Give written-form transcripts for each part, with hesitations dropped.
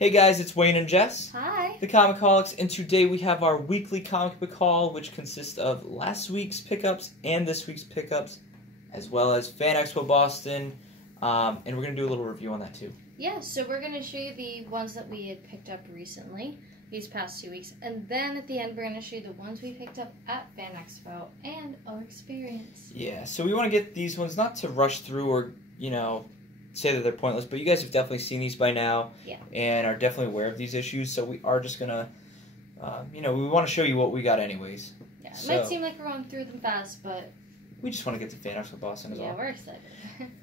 Hey guys, it's Wayne and Jess. Hi. The ComicHaulics, and today we have our weekly comic book haul, which consists of last week's pickups and this week's pickups, as well as Fan Expo Boston, and we're going to do a little review on that too. Yeah, so we're going to show you the ones that we had picked up recently, these past 2 weeks, and then at the end we're going to show you the ones we picked up at Fan Expo and our experience. Yeah, so we want to get these ones, not to rush through or, say that they're pointless, but you guys have definitely seen these by now, and are definitely aware of these issues, so we are just going to, we want to show you what we got anyways. Yeah, it might seem like we're going through them fast, but we just want to get to Fan Expo Boston as well. Yeah, we're excited.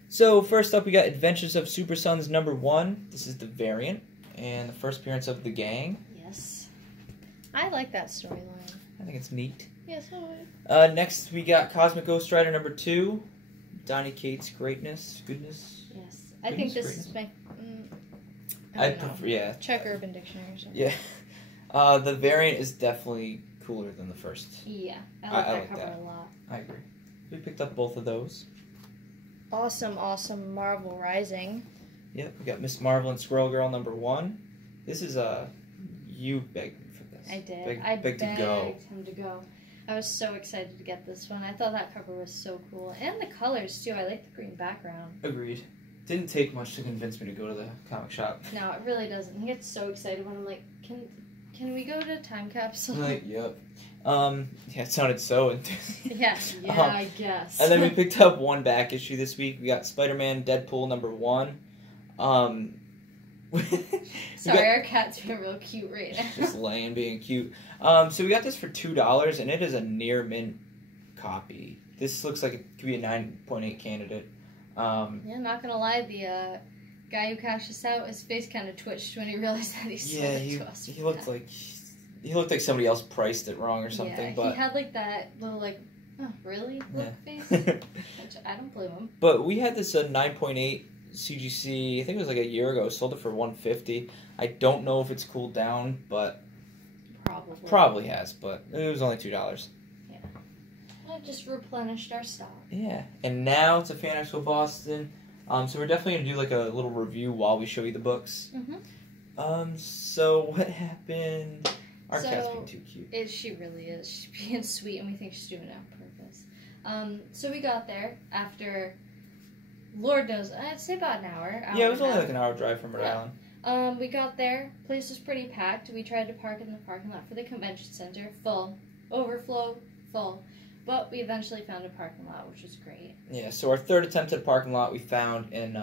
So, first up, we got Adventures of Super Sons #1. This is the variant, and the first appearance of the gang. Yes. I like that storyline. I think it's neat. Yes, I would. Next, we got Cosmic Ghost Rider #2. Donny Cates' Goodness. Yes. I think this is my... I prefer, yeah. Check Urban Dictionary or something. Yeah. The variant is definitely cooler than the first. Yeah. I like that cover a lot. I agree. We picked up both of those. Awesome Marvel Rising. Yep, we got Miss Marvel and Squirrel Girl #1. This is you begged me for this. I did. I begged him to go. I was so excited to get this one. I thought that cover was so cool. And the colors, too. I like the green background. Agreed. Didn't take much to convince me to go to the comic shop. No, it really doesn't. He gets so excited when I'm like, can we go to Time Capsule? Like, yep. Yeah, it sounded so enthusiastic. Yeah, I guess. And then we picked up one back issue this week. We got Spiderman Deadpool #1. Sorry, our cat's being real cute right now. Just laying, being cute. So we got this for $2, and it is a near mint copy. This looks like it could be a 9.8 candidate. Yeah, not gonna lie, the guy who cashed us out, his face kind of twitched when he realized that he sold it to us. He looked like somebody else priced it wrong or something. Yeah, but he had like that little oh really look face. Which I don't blame him. But we had this 9.8 CGC. I think it was like a year ago. Sold it for $150. I don't know if it's cooled down, but probably has. But it was only $2. Yeah, well, it just replenished our stock. Yeah, and now it's a Fan Expo Boston. So we're definitely gonna do like a little review while we show you the books. So what happened? Our cat's being too cute. She really is. She's being sweet, and we think she's doing it on purpose. So we got there after, Lord knows, I'd say about an hour. Yeah, it was only like an hour drive from Rhode Island. We got there. Place was pretty packed. We tried to park in the parking lot for the convention center. Full. Overflow. Full. But we eventually found a parking lot, which was great. Yeah, so our third attempt at a parking lot we found in...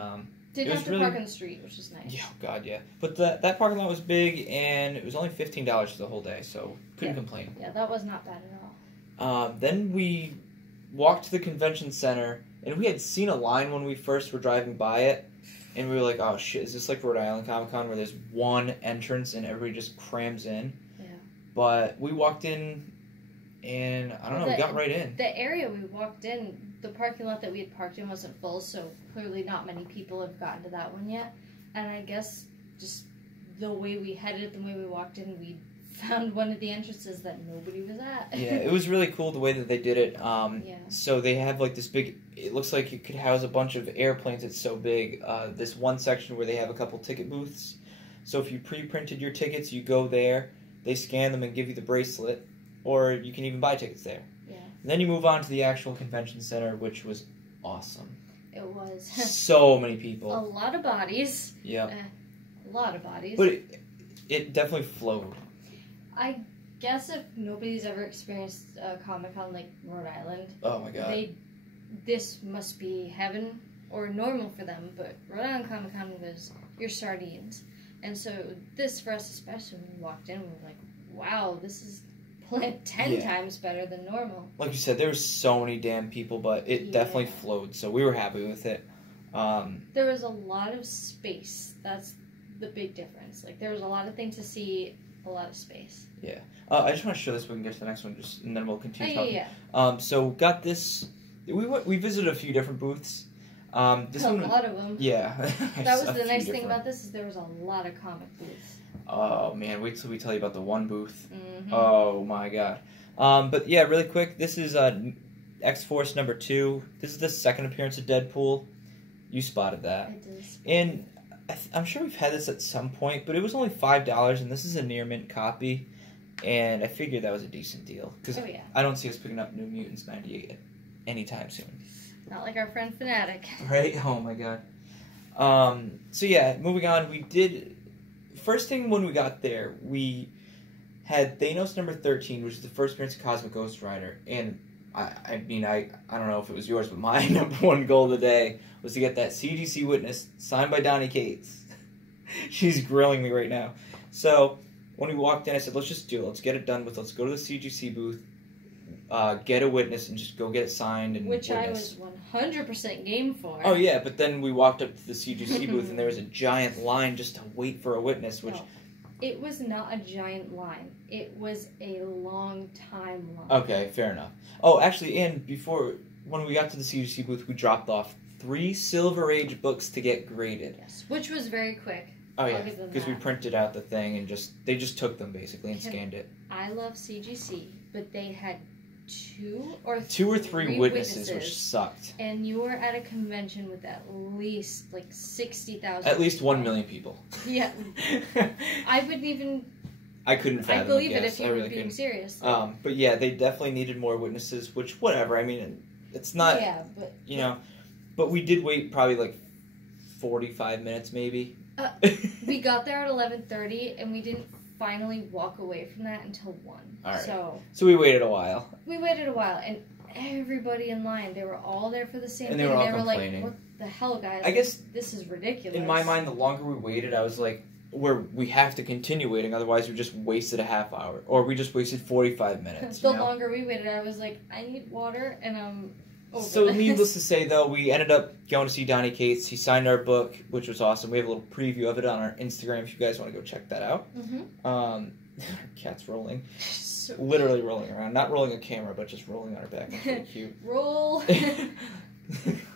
Didn't have to park on the street, which is nice. Yeah, God, yeah. But that parking lot was big, and it was only $15 for the whole day, so couldn't complain. Yeah, that was not bad at all. Then we walked to the convention center, and we had seen a line when we first were driving by it, and we were like, oh shit, is this like Rhode Island Comic Con where there's one entrance and everybody just crams in? Yeah. But we walked in, and I don't know, we got right in. The area we walked in, the parking lot that we had parked in wasn't full, so clearly not many people have gotten to that one yet. And I guess just the way we headed, the way we walked in, we found one of the entrances that nobody was at. Yeah, it was really cool the way that they did it. So they have like this big, it looks like it could house a bunch of airplanes, it's so big. This one section where they have a couple ticket booths. So if you pre-printed your tickets, you go there, they scan them and give you the bracelet, or you can even buy tickets there. And then you move on to the actual convention center, which was awesome. It was. So many people. A lot of bodies. Yeah. A lot of bodies. But it definitely flowed. I guess if nobody's ever experienced a Comic-Con like Rhode Island, oh my God, this must be heaven or normal for them. But Rhode Island Comic-Con was your sardines. And so this, for us especially, when we walked in, we were like, wow, this is 10 times better than normal. Like you said, there were so many damn people, but it definitely flowed, so we were happy with it. There was a lot of space. That's the big difference. Like, there was a lot of things to see, a lot of space. Yeah. I just want to show this so we can get to the next one, and then we'll continue talking. So, got this... We visited a few different booths. A lot of them. Yeah. That was the nice thing about this, is there was a lot of comic booths. Oh, man, wait till we tell you about the one booth. Oh, my God. But, yeah, really quick, this is X-Force #2. This is the second appearance of Deadpool. You spotted that. I did. And I'm sure we've had this at some point, but it was only $5, and this is a near mint copy, and I figured that was a decent deal because I don't see us picking up New Mutants 98 anytime soon. Not like our friend Fanatic. Right? Oh my god. So yeah, moving on, we did... First thing when we got there, we had Thanos number 13, which is the first appearance of Cosmic Ghost Rider, and I mean, I don't know if it was yours, but my number one goal of the day was to get that CGC Witness signed by Donny Cates. She's grilling me right now. So, when we walked in, I said, let's just do it. Let's get it done with. Let's go to the CGC booth, get a Witness, and just go get it signed. And Which witness. I was 100% game for. Oh, yeah, but then we walked up to the CGC booth, and there was a giant line just to wait for a Witness, which... No. It was not a giant line. It was a long time line. Okay, fair enough. Oh, actually, and when we got to the CGC booth, we dropped off 3 Silver Age books to get graded. Yes, which was very quick. Oh, yeah, because we printed out the thing and they just took them, basically, and scanned it. I love CGC, but they had 2 or 3 witnesses, which sucked. And you were at a convention with at least, 60,000 At least 1 million people. Yeah. I wouldn't even... I couldn't fathom I believe it if you were being serious. But yeah, they definitely needed more witnesses, which, whatever, I mean, it's not... Yeah, but... You know, but we did wait probably, 45 minutes, maybe. We got there at 11:30, and we didn't finally walk away from that until 1. All right. So we waited a while. We waited a while, and everybody in line, they were all there for the same thing. And they were all complaining. Like, what the hell, guys? I guess... This is ridiculous. In my mind, the longer we waited, I was like, we have to continue waiting, otherwise we just wasted a half hour. Or we just wasted 45 minutes. The longer we waited, I was like, I need water, and I'm over So this. Needless to say, though, we ended up going to see Donny Cates. He signed our book, which was awesome. We have a little preview of it on our Instagram if you guys want to go check that out. Mm-hmm. Cat's rolling. Literally rolling around. Not rolling a camera, but just rolling on her back. That's pretty cute. Roll.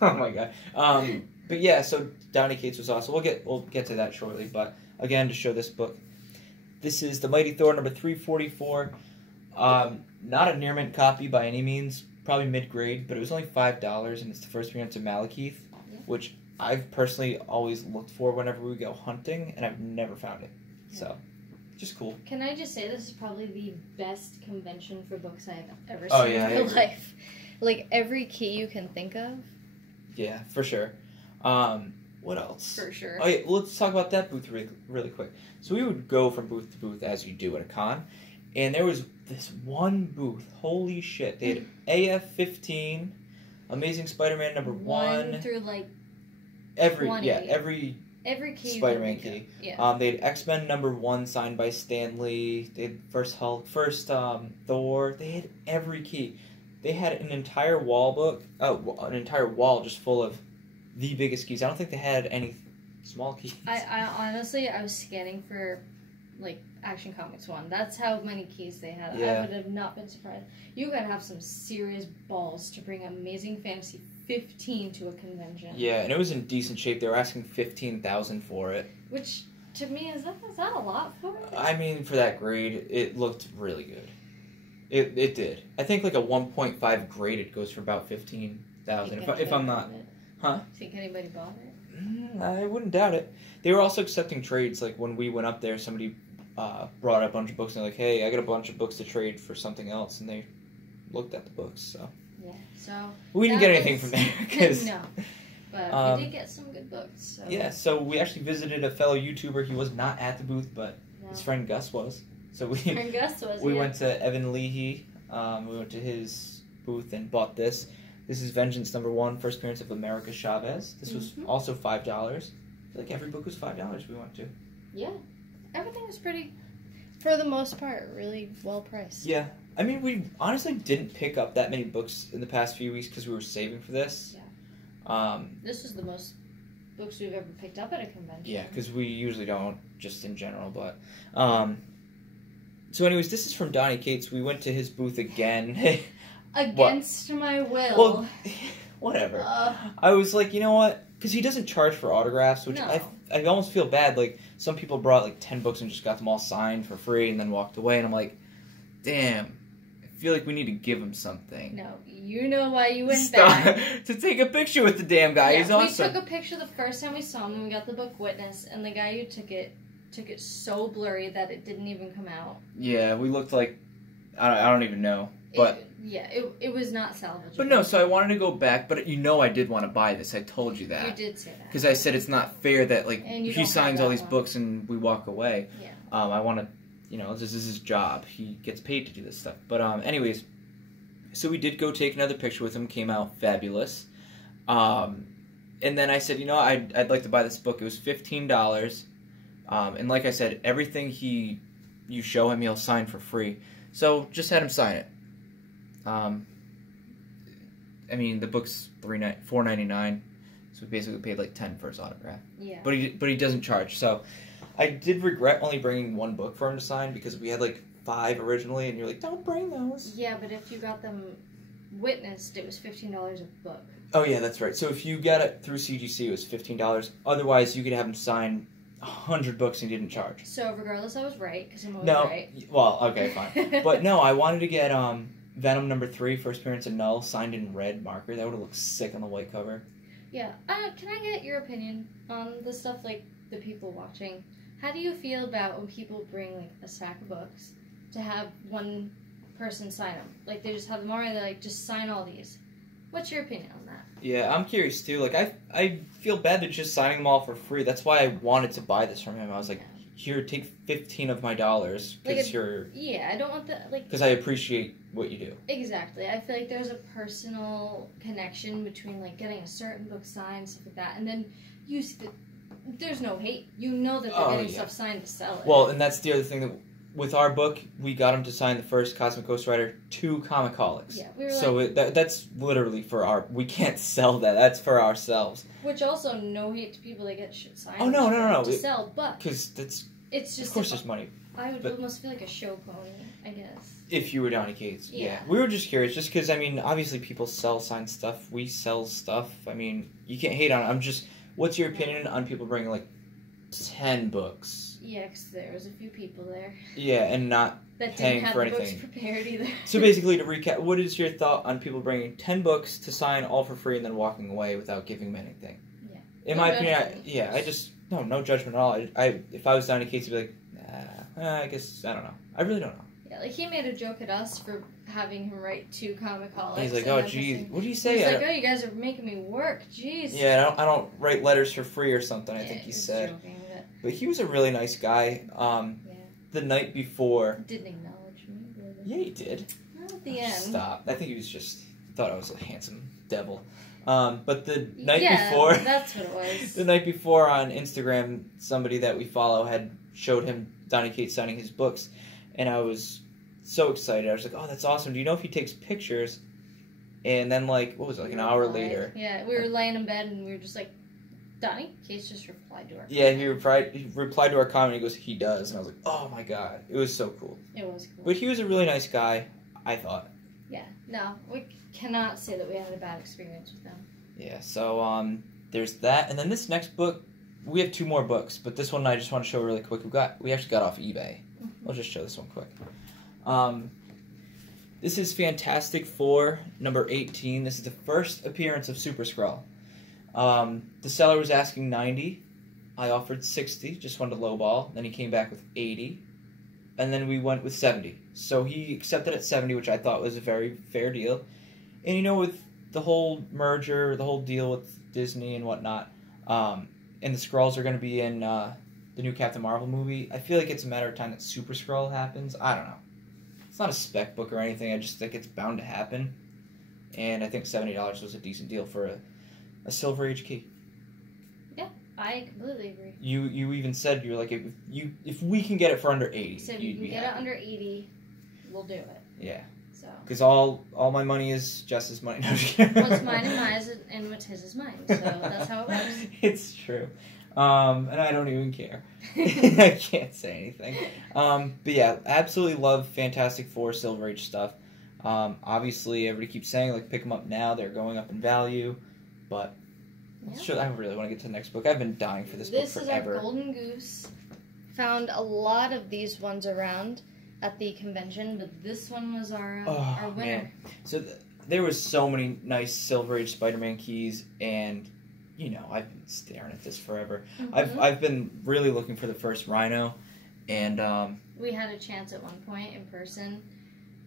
Oh my god. But yeah, so Donny Cates was awesome. We'll get to that shortly, but again, to show this book. This is The Mighty Thor number 344. Not a near mint copy by any means, probably mid-grade, but it was only $5, and it's the first appearance of Malekith, which I've personally always looked for whenever we go hunting, and I've never found it. So, just cool. Can I just say this is probably the best convention for books I've ever seen in my life. Like, every key you can think of. Yeah, for sure. What else? For sure. Oh, yeah, well, let's talk about that booth really quick. So we would go from booth to booth as you do at a con, and there was this one booth. Holy shit! They had AF-15, Amazing Spider-Man number 1 through every 20. Every key Spider-Man key. Yeah. They had X-Men number 1 signed by Stan Lee. They had first Hulk, first Thor. They had every key. They had an entire wall just full of the biggest keys. I don't think they had any small keys. I honestly, I was scanning for, Action Comics 1. That's how many keys they had. Yeah. I would have not been surprised. You gotta have some serious balls to bring Amazing Fantasy 15 to a convention. Yeah, and it was in decent shape. They were asking $15,000 for it. Which, to me, is that a lot for it? I mean, for that grade, it looked really good. It did. I think a 1.5 graded goes for about $15,000. If I'm not, huh? Think anybody bought it? I wouldn't doubt it. They were also accepting trades. Like when we went up there, somebody brought up a bunch of books and they're like, "Hey, I got a bunch of books to trade for something else," and they looked at the books. So yeah, so we didn't get anything from there because no, but we did get some good books. So. Yeah, so we actually visited a fellow YouTuber. He was not at the booth, but his friend Gus was. So we went to Evan Leahy. We went to his booth and bought this. This is Vengeance number 1, first appearance of America Chavez. This was also $5. Every book was $5 we went to. Yeah. Everything was pretty, for the most part, really well priced. Yeah. I mean, we honestly didn't pick up that many books in the past few weeks because we were saving for this. Yeah. This was the most books we've ever picked up at a convention. Yeah, because we usually don't, just in general, but... So anyways, this is from Donny Cates. We went to his booth again. Against my will. Well, whatever. I was like, you know what? Because he doesn't charge for autographs, which I almost feel bad. Some people brought 10 books and just got them all signed for free and then walked away. And I'm like, damn, feel like we need to give him something. No, you know why you went back. To take a picture with the damn guy. He's awesome. We took a picture the first time we saw him, and we got the book Witness, and the guy who took it so blurry that it didn't even come out. Yeah, we looked like... I don't even know. But it was not salvageable. But no, so I wanted to go back, but I did want to buy this. I told you that. You did say that. Because I said it's not fair that, like, he signs all these books and we walk away. Yeah. I want to, this is his job. He gets paid to do this stuff. But, anyways, so we did go take another picture with him. Came out fabulous. And then I said, I'd like to buy this book. It was $15. And like I said, everything you show him, he'll sign for free. So just had him sign it. The book's $4.99, so we basically paid like $10 for his autograph. Yeah. But he doesn't charge. So I did regret only bringing one book for him to sign because we had like 5 originally, and you're like, don't bring those. Yeah, but if you got them witnessed, it was $15 a book. Oh yeah, that's right. So if you got it through CGC, it was $15. Otherwise, you could have him sign 100 books and he didn't charge. So regardless, I was right because I'm always right. Well, okay, fine. But no, I wanted to get Venom #3, first appearance of Null, signed in red marker. That would have looked sick on the white cover. Yeah. Can I get your opinion on the stuff, like the people watching? How do you feel about when people bring like a stack of books to have one person sign them? Like they just have them already. They're like, just sign all these. What's your opinion on that? Yeah, I'm curious too. Like I feel bad that just signing them all for free. That's why I wanted to buy this from him. I was like, here, take 15 of my dollars because you're. Yeah, I don't want the like. Because I appreciate what you do. Exactly. I feel like there's a personal connection between like getting a certain book signed, stuff like that, and then there's no hate. You know that they're getting stuff signed to sell it. Well, and that's the other thing that. With our book, we got him to sign the first Cosmic Ghost Rider to ComicHaulics. Yeah, we were so that's literally for our... We can't sell that. That's for ourselves. Which also, no hate to people that get shit signed. Oh, no. To sell, but... Because that's... It's just... Of course there's money. I would almost feel like a show pony, I guess. If you were Donny Cates, yeah. We were just curious, just because, obviously people sell signed stuff. We sell stuff. You can't hate on it. I'm just... What's your opinion on people bringing, like, 10 books? Yeah, because there was a few people there. Yeah, and not paying for anything. That didn't have the books prepared either. So basically, to recap, what is your thought on people bringing 10 books to sign all for free and then walking away without giving them anything? Yeah. In my opinion, no judgment at all. If I was Donny Cates, I'd be like, nah, I guess, I don't know. I really don't know. Yeah, like he made a joke at us for having him write to ComicHaulics. He's like, oh, geez, what do you say? He's like, oh, you guys are making me work, jeez. Yeah, I don't write letters for free or something, I think he said. Joking. But he was a really nice guy. The night before... Didn't acknowledge me, really. Yeah, he did. Not at the end. Stop. I think he was just... Thought I was a handsome devil. But the night before... that's what it was. The night before on Instagram, somebody that we follow had showed him Donny Cates signing his books. And I was so excited. I was like, oh, that's awesome. Do you know if he takes pictures? And then, like, what was it, like an hour later? Yeah, we were laying in bed and we were just like, Donny Cates just replied to our comment. Yeah, he replied to our comment. He goes, he does. And I was like, oh my god. It was so cool. It was cool. But he was a really nice guy, I thought. Yeah, no, we cannot say that we had a bad experience with them. Yeah, so there's that. And then this next book, we have 2 more books, but this one I just want to show really quick. We actually got off eBay. I'll just show this one quick. This is Fantastic Four, number 18. This is the first appearance of Super Skrull. The seller was asking $90. I offered $60, just wanted to lowball. Then he came back with $80. And then we went with $70. So he accepted at $70, which I thought was a very fair deal. And with the whole merger, the whole deal with Disney and whatnot, and the Skrulls are going to be in the new Captain Marvel movie, I feel like it's a matter of time that Super Skrull happens. I don't know. It's not a spec book or anything. I just think it's bound to happen. And I think $70 was a decent deal for a Silver Age key. Yeah, I completely agree. You even said you're like, if we can get it for under 80, so if you can get it under 80, we'll do it. Yeah. So. Because all my money is Jess's money. What's mine and mine, and what's his is mine. So that's how it works. It's true. And I don't even care. I can't say anything. But yeah, absolutely love Fantastic Four, Silver Age stuff. Obviously, everybody keeps saying, like, pick them up now. They're going up in value. But I really want to get to the next book. I've been dying for this book forever. This is our Golden Goose. Found a lot of these ones around. at the convention, but this one was our winner. Man. So there was so many nice Silver Age Spider-Man keys, and you know, I've been staring at this forever. Mm-hmm. I've been really looking for the first Rhino, and we had a chance at one point in person.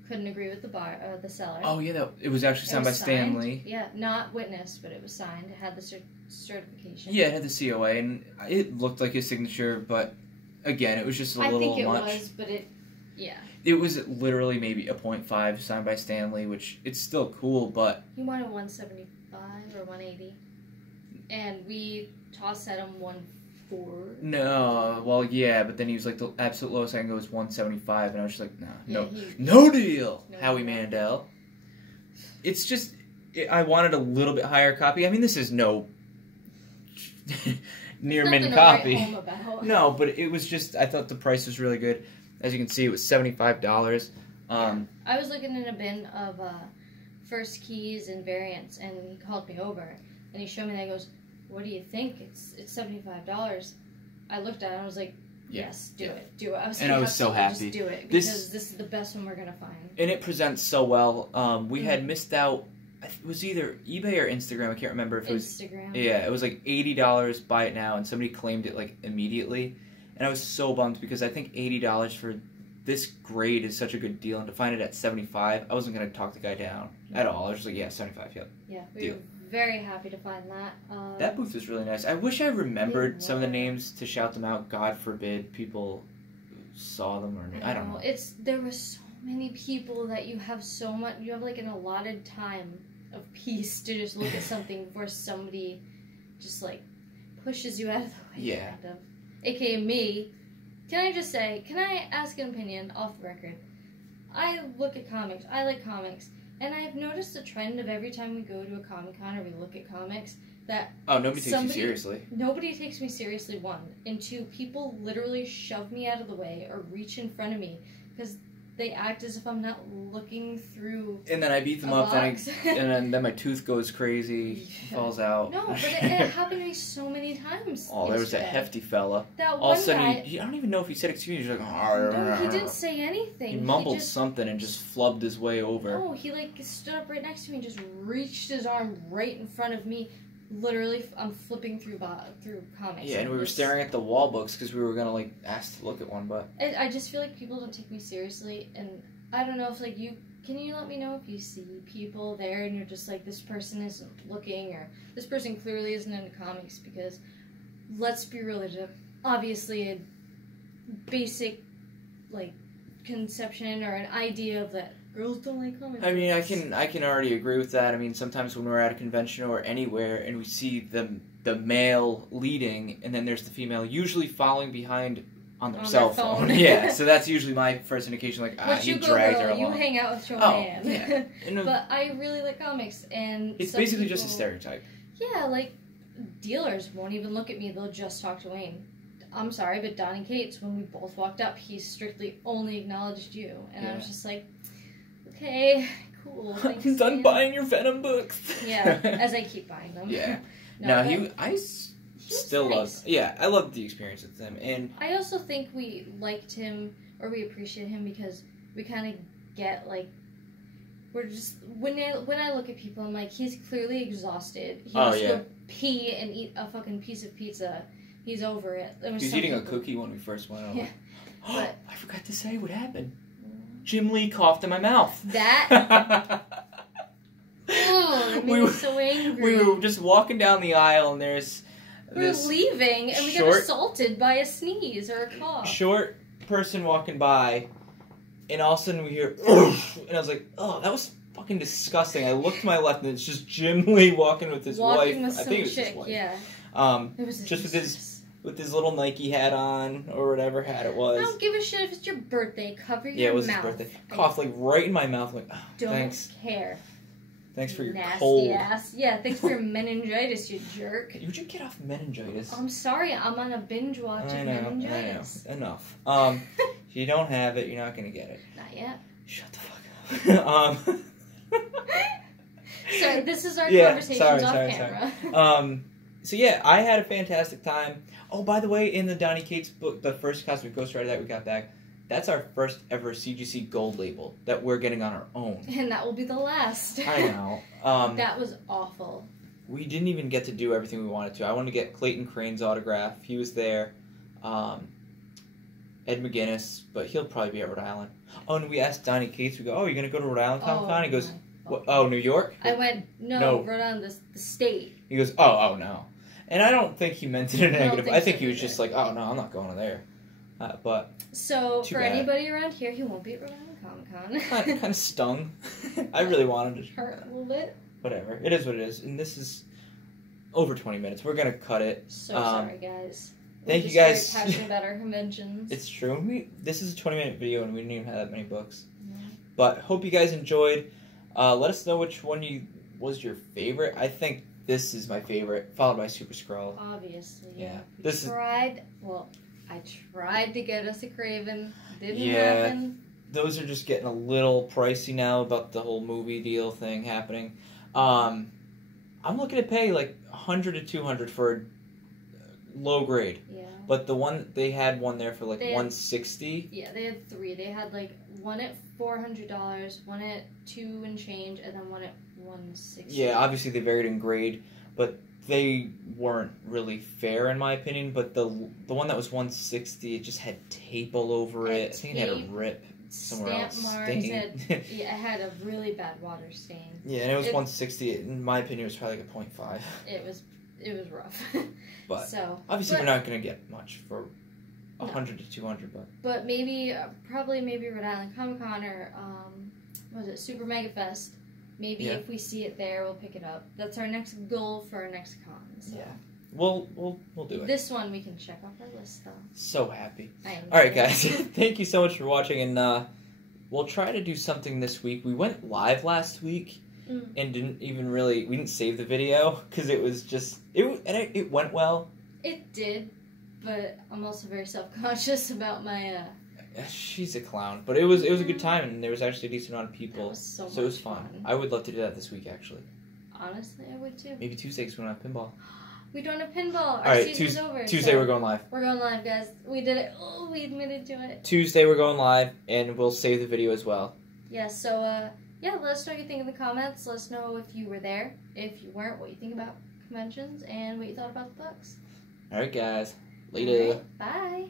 Couldn't agree with the seller. Oh yeah, it was actually signed by Stan Lee. Yeah, not witnessed, but it was signed. It had the certification. Yeah, it had the COA, and it looked like his signature, but again, it was just a little much. I think it was, but yeah. It was literally maybe a .5 signed by Stan Lee, which it's still cool, but he wanted 175 or 180, and we tossed at him 140. No, well, yeah, but then he was like, the absolute lowest I can go is 175, and I was just like, no deal, No Howie deal. Mandel. It's just, I wanted a little bit higher copy. I mean, this is no near mint copy. To write home about. No, but it was just, I thought the price was really good. As you can see, it was $75. I was looking in a bin of first keys and variants, and he called me over, and he showed me that. He goes, "What do you think? It's $75." I looked at it and I was like, "Yes, do it. I was so happy. Just do it, because this is the best one we're gonna find." And it presents so well. We had missed out. It was either eBay or Instagram. I can't remember if it was Instagram. Yeah, it was like $80. Buy it now, and somebody claimed it like immediately, and I was so bummed because I think $80 for this grade is such a good deal, and to find it at $75, I wasn't gonna talk the guy down at all. I was just like, yeah, $75. Yep. Yeah, we were very happy to find that. That booth was really nice. I wish I remembered some of the names to shout them out. God forbid people saw them or I don't know. There were so many people that you have like an allotted time of peace to just look at something before somebody just like pushes you out of the way. Yeah. Kind of. AKA me. Can I ask an opinion off the record? I look at comics. I like comics. And I've noticed a trend of every time we go to a Comic-Con or we look at comics that nobody takes you seriously. Nobody takes me seriously, one. And two, people literally shove me out of the way or reach in front of me because they act as if I'm not looking through. And then I beat them up, and then my tooth goes crazy, falls out. No, but it happened to me so many times. Oh, there was a hefty fella. That all of a sudden, guy, I don't even know if he said excuse me. He's like, no, he didn't say anything. He mumbled something and just flubbed his way over. No, he like stood up right next to me and just reached his arm right in front of me. Literally, I'm flipping through comics. Yeah, and we were staring at the wall books because we were gonna like ask to look at one, but I just feel like people don't take me seriously, and I don't know if like can you let me know if you see people there and you're just like, this person isn't looking, or this person clearly isn't into comics, because let's be real, there's obviously a basic like conception or an idea of that girls don't like comics. I mean, I can already agree with that. I mean, sometimes when we're at a convention or anywhere and we see the male leading and then there's the female usually following behind on their cell phone. Yeah, so that's usually my first indication, like, he dragged her along. You hang out with your man. Yeah. But I really like comics, and it's basically just a stereotype. Yeah, like, dealers won't even look at me, they'll just talk to Wayne. I'm sorry, but Donny Cates, when we both walked up, he strictly only acknowledged you, and I was just like, okay, cool. Thanks, I'm done buying your Venom books. Yeah, as I keep buying them. Yeah. I still nice. I loved the experience with him, and I also think we liked him, or we appreciate him, because we kind of get like, we're just when I look at people, I'm like, he's clearly exhausted. He wants to go pee and eat a fucking piece of pizza. He's over it. He was eating a cookie when we first went over. Yeah. But I forgot to say what happened. Jim Lee coughed in my mouth. That? Oh, it made me so angry. We were just walking down the aisle, and there's we're leaving, and we got assaulted by a sneeze or a cough. Short person walking by, and all of a sudden we hear, and I was like, oh, that was fucking disgusting. I looked to my left, and it's just Jim Lee walking with his wife. With I think it was his wife. Yeah. It was just with his little Nike hat on, or whatever hat it was. I don't give a shit if it's your birthday. Cover your mouth. Yeah, it was his birthday. Coughed like right in my mouth. Like, oh, don't care. Thanks for your nasty cold. Ass. Yeah, thanks for your meningitis, you jerk. Would you get off meningitis? I'm sorry, I'm on a binge watch of meningitis. I know. Enough. If you don't have it, you're not gonna get it. Not yet. Shut the fuck up. Sorry, this is our conversations off camera. Sorry. So yeah, I had a fantastic time. Oh, by the way, in the Donny Cates book, the first Cosmic Ghost Rider that we got back, that's our first ever CGC Gold label that we're getting on our own. And that will be the last. I know. That was awful. We didn't even get to do everything we wanted to. I wanted to get Clayton Crane's autograph. He was there. Ed McGuinness, but he'll probably be at Rhode Island. Oh, and we asked Donny Cates, we go, oh, you're going to go to Rhode Island Comic Con? He goes, oh, New York? I went, no. Rhode Island, the state. He goes, oh, no. And I don't think he meant it in a negative. I think he was just like, oh, no, I'm not going to there. But so for anybody around here, he won't be at Rhode Island Comic Con. kind of stung. I really wanted to. Hurt a little bit. Whatever. It is what it is. And this is over 20 minutes. We're going to cut it. So sorry, guys. Thank you guys. We're passionate about our conventions. It's true. This is a 20-minute video, and we didn't even have that many books. Yeah. But hope you guys enjoyed. Let us know which one was your favorite. I think this is my favorite, followed by Super Skrull. Obviously. Yeah. I tried to get us a Craven. Didn't happen. Those are just getting a little pricey now about the whole movie deal thing happening. I'm looking to pay like $100 to $200 for a low grade. Yeah. But they had one there for like $160. Yeah, they had 3. They had like one at $400, one at $2 and change, and then one at $160. Yeah, obviously they varied in grade, but they weren't really fair in my opinion. But the one that was $160, it just had tape all over it. I think it had a rip somewhere else. It had a really bad water stain. Yeah, and it was $160. In my opinion, it was probably like a 0.5. It was rough. But obviously we're not going to get much for $100 to $200. But maybe, probably Rhode Island Comic Con or Super Mega Fest. Maybe if we see it there, we'll pick it up. That's our next goal for our next con. So. Yeah. We'll do it. This one we can check off our list, though. So happy. Alright, guys. Thank you so much for watching, and we'll try to do something this week. We went live last week and we didn't save the video because it was just, it went well. It did, but I'm also very self-conscious about my, She's a clown, but it was a good time, and there was actually a decent amount of people, so it was fun. I would love to do that this week, actually. Honestly, I would too. Maybe Tuesday because we don't have pinball. We don't have pinball. Our season's over. Tuesday we're going live. We're going live, guys. We did it. Oh, we admitted to it. Tuesday we're going live, and we'll save the video as well. Yeah, so, let us know what you think in the comments. Let us know if you were there. If you weren't, what you think about conventions, and what you thought about the books. Alright, guys. Later. Bye.